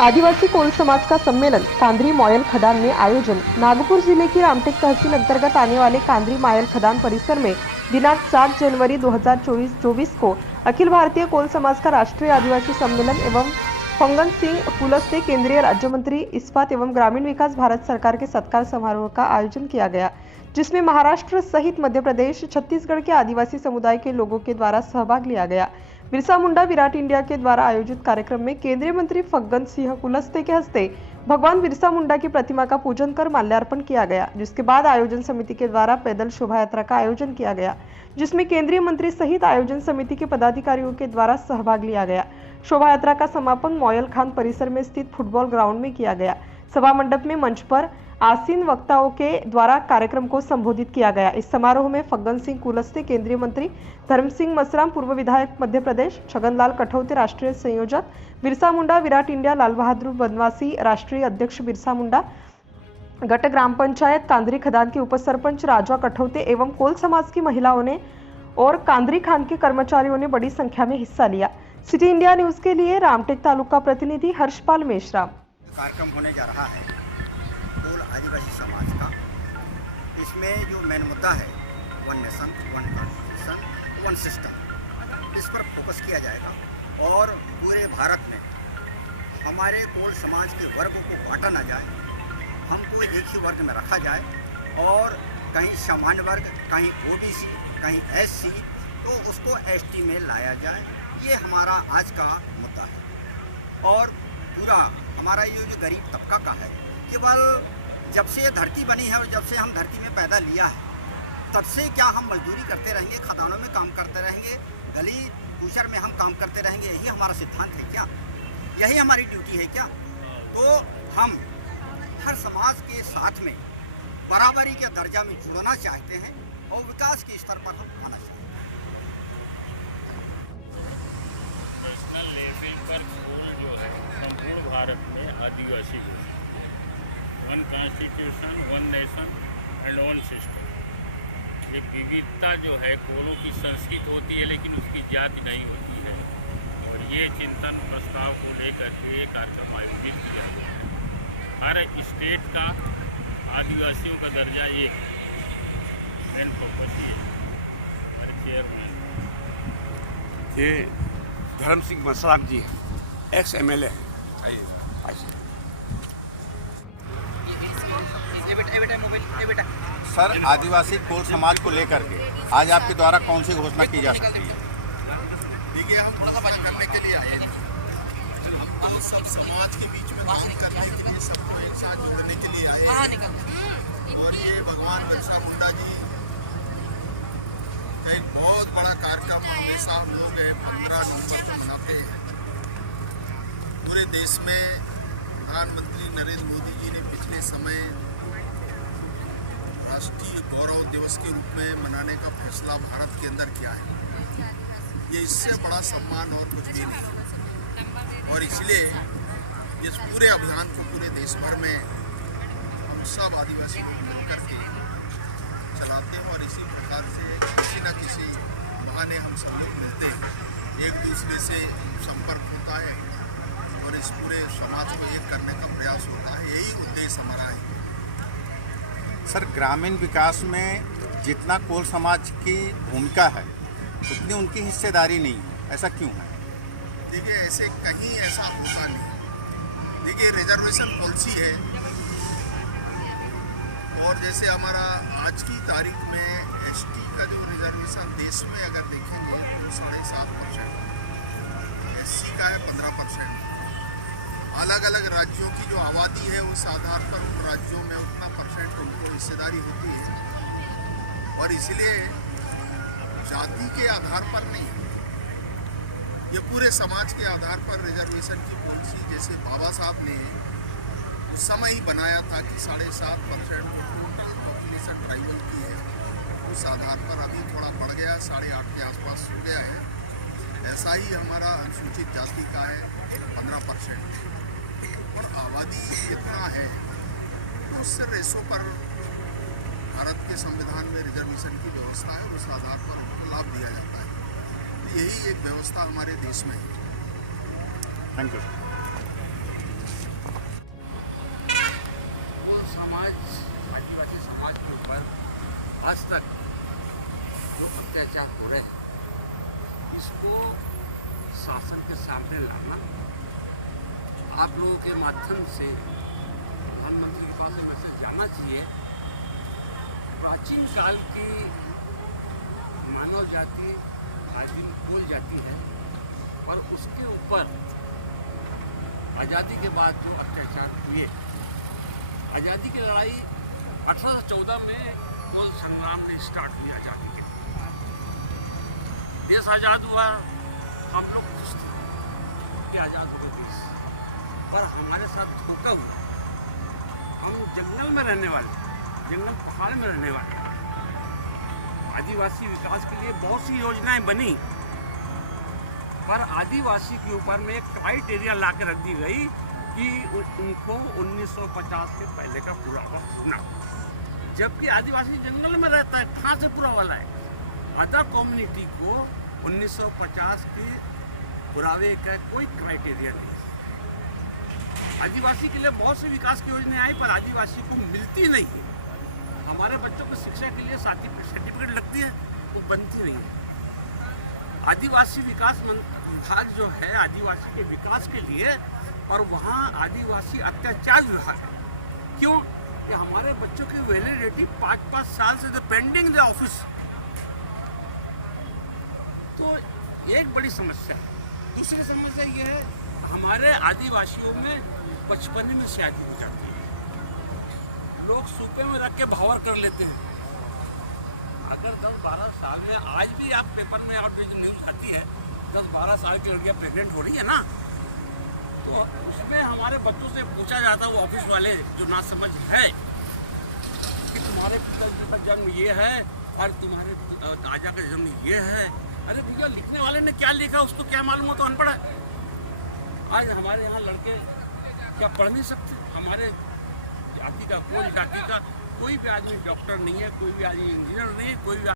आदिवासी कोल समाज का सम्मेलन कांद्री मॉयल खदान में आयोजन। नागपुर जिले की रामटेक तहसील अंतर्गत आने वाले कांद्री मॉयल खदान परिसर में दिनांक 7 जनवरी 2024 को अखिल भारतीय कोल समाज का राष्ट्रीय आदिवासी सम्मेलन एवं फग्गन सिंह कुलस्ते केंद्रीय राज्य मंत्री इस्पात एवं ग्रामीण विकास भारत सरकार के सत्कार समारोह का आयोजन किया गया, जिसमें महाराष्ट्र सहित मध्य प्रदेश, छत्तीसगढ़ के आदिवासी समुदाय के लोगों के द्वारा सहभाग लिया गया। बिरसा मुंडा विराट इंडिया के द्वारा आयोजित कार्यक्रम में केंद्रीय मंत्री फग्गन सिंह कुलस्ते के हस्ते भगवान बिरसा मुंडा की प्रतिमा का पूजन कर माल्यार्पण किया गया, जिसके बाद आयोजन समिति के द्वारा पैदल शोभा यात्रा का आयोजन किया गया, जिसमें केंद्रीय मंत्री सहित आयोजन समिति के पदाधिकारियों के द्वारा सहभाग लिया गया। शोभा यात्रा का समापन मॉयल खान परिसर में स्थित फुटबॉल ग्राउंड में किया गया। सभा मंडप में मंच पर आसीन वक्ताओं के द्वारा कार्यक्रम को संबोधित किया गया। इस समारोह में फग्गन सिंह कुलस्ते केंद्रीय मंत्री, धर्म सिंह मसराम पूर्व विधायक मध्य प्रदेश, छगनलाल कठौते राष्ट्रीय संयोजक, बिरसा मुंडा विराट इंडिया लाल बहादुर बनवासी राष्ट्रीय अध्यक्ष बिरसा मुंडा, गट ग्राम पंचायत कांद्री खदान के उपसरपंच राजा कठौते एवं कोल समाज की महिलाओं ने और कांद्री खान के कर्मचारियों ने बड़ी संख्या में हिस्सा लिया। सिटी इंडिया न्यूज के लिए रामटेक तालुका प्रतिनिधि हर्षपाल मेश्राम। कार्यक्रम होने जा रहा है कोल आदिवासी समाज का। इसमें जो मेन मुद्दा है one nation one constitution one system, इस पर फोकस किया जाएगा और पूरे भारत में हमारे कोल समाज के वर्गों को बांटा ना जाए, हमको एक ही वर्ग में रखा जाए और कहीं सामान्य वर्ग, कहीं ओबीसी, कहीं एससी, तो उसको एसटी में लाया जाए। ये हमारा आज का मुद्दा है। और पूरा हमारा ये जो गरीब तबका का है, केवल जब से ये धरती बनी है और जब से हम धरती में पैदा लिया है, तब से क्या हम मजदूरी करते रहेंगे, खदानों में काम करते रहेंगे, गली कूचर में हम काम करते रहेंगे? यही हमारा सिद्धांत है क्या? यही हमारी ड्यूटी है क्या? तो हम हर समाज के साथ में बराबरी के दर्जा में जुड़ना चाहते हैं और विकास के स्तर पर हम आना चाहते हैं। नेशनल लेवल पर कोल जो है संपूर्ण भारत में आदिवासी घोषित है। One constitution, one nation and one system. एक विविधता जो है कोलों की संस्कृत होती है, लेकिन उसकी जाति नहीं होती है। और ये चिंतन प्रस्ताव को लेकर के कार्यक्रम आयोजित किया गया है। हर स्टेट का आदिवासियों का दर्जा एक मेन पर्पस ही है। चेयरमैन ये धर्म सिंह मसराम जी हैं, एक्स एमएलए हैं। आइए सर, आदिवासी कोल समाज को लेकर के आज आपके द्वारा कौन सी घोषणा की जा सकती है? देखिए, हम थोड़ा सा बात करने के लिए आए हैं। हम सब समाज के बीच में काम करने के लिए, सबको एक साथ जोड़ने के लिए आए हैं। और ये भगवान बिरसा मुंडा जी का एक बहुत बड़ा कार्यक्रम हमेशा हम लोग 15 नवंबर को मनाते हैं। पूरे देश में प्रधानमंत्री नरेंद्र मोदी जी ने पिछले समय राष्ट्रीय गौरव दिवस के रूप में मनाने का फैसला भारत के अंदर किया है। ये इससे बड़ा सम्मान और कुछ भी नहीं। और इसलिए इस पूरे अभियान को पूरे देश भर में हम सब आदिवासी लोग मिलकर के चलाते हैं और इसी प्रकार से किसी न किसी बहाने हम सब लोग मिलते हैं, एक दूसरे से संपर्क होता है और इस पूरे समाज को एक करने का प्रयास होता है। यही उद्देश्य हमारा है। सर, ग्रामीण विकास में जितना कोल समाज की भूमिका है उतनी उनकी हिस्सेदारी नहीं है, ऐसा क्यों है? देखिए, ऐसे कहीं ऐसा होता नहीं। देखिए, रिजर्वेशन पॉलिसी है और जैसे हमारा आज की तारीख में एसटी का जो रिजर्वेशन देश में अगर देखेंगे तो 7.5%, एससी का है 15%। अलग अलग राज्यों की जो आबादी है उस आधार पर उन राज्यों में उतना परसेंट उनको हिस्सेदारी होती है और इसलिए जाति के आधार पर नहीं, ये पूरे समाज के आधार पर रिजर्वेशन की पॉलिसी जैसे बाबा साहब ने उस समय ही बनाया था कि 7.5% टोटल पॉपुलेशन ट्राइबल की है, उस आधार पर अभी थोड़ा बढ़ गया, 8.5 के आसपास हो गया है। ऐसा ही हमारा अनुसूचित जाति का है 15%। और आबादी इतना है तो उससे रेशो पर भारत के संविधान में रिजर्वेशन की व्यवस्था है, उस आधार पर उनको लाभ दिया जाता है। तो यही एक व्यवस्था हमारे देश में है। Thank you. आज तक जो अत्याचार हो रहे हैं इसको शासन के सामने लाना आप लोगों के माध्यम से प्रधानमंत्री के पास वैसे जाना चाहिए। प्राचीन काल की मानव जाति आदि बोल जाती है, पर उसके ऊपर आज़ादी के बाद जो अत्याचार हुए, आज़ादी की लड़ाई 1814 में मूल संग्राम ने स्टार्ट किया आज़ादी के। देश आज़ाद हुआ, हम लोग खुश थे कि आज़ाद हो गए देश, पर हमारे साथ धोखा हुआ। हम जंगल में रहने वाले, जंगल पहाड़ में रहने वाले, आदिवासी विकास के लिए बहुत सी योजनाएं बनी, पर आदिवासी के ऊपर में एक क्राइटेरिया ला के रख दी गई कि उनको 1950 के पहले का पुरावा होना, जबकि आदिवासी जंगल में रहता है, कहाँ से पुरावा वाला है। अदर कम्युनिटी को 1950 के पुरावे का कोई क्राइटेरिया नहीं है। आदिवासी के लिए बहुत सी विकास की योजनाएं आई, पर आदिवासी को मिलती नहीं है। हमारे बच्चों को शिक्षा के लिए सर्टिफिकेट लगती है, वो बनती नहीं है। आदिवासी विकास विभाग जो है आदिवासी के विकास के लिए, और वहाँ आदिवासी अत्याचार विभाग है। क्यों? कि हमारे बच्चों की वैलिडिटी 5-5 साल से जो पेंडिंग द ऑफिस, तो एक बड़ी समस्या है। दूसरी समस्या ये है, हमारे आदिवासियों में 55 में शादी हो जाती है, लोग सूपे में रख के भावर कर लेते हैं। अगर 10-12 साल में, आज भी आप पेपर में और जो न्यूज़ आती है, 10-12 साल की लड़कियाँ प्रेग्नेंट हो रही है ना, तो उसमें हमारे बच्चों से पूछा जाता है, वो ऑफिस वाले जो ना समझ है, कि तुम्हारे पिताजी का जन्म ये है और तुम्हारे दादा का जन्म ये है। अरे भैया, लिखने वाले ने क्या लिखा उसको क्या मालूम हो, तो अनपढ़ है। आज हमारे यहाँ लड़के क्या पढ़ नहीं सकते। हमारे जाति का, कोई जाति का कोई भी आदमी डॉक्टर नहीं है, कोई भी आदमी इंजीनियर नहीं है, कोई भी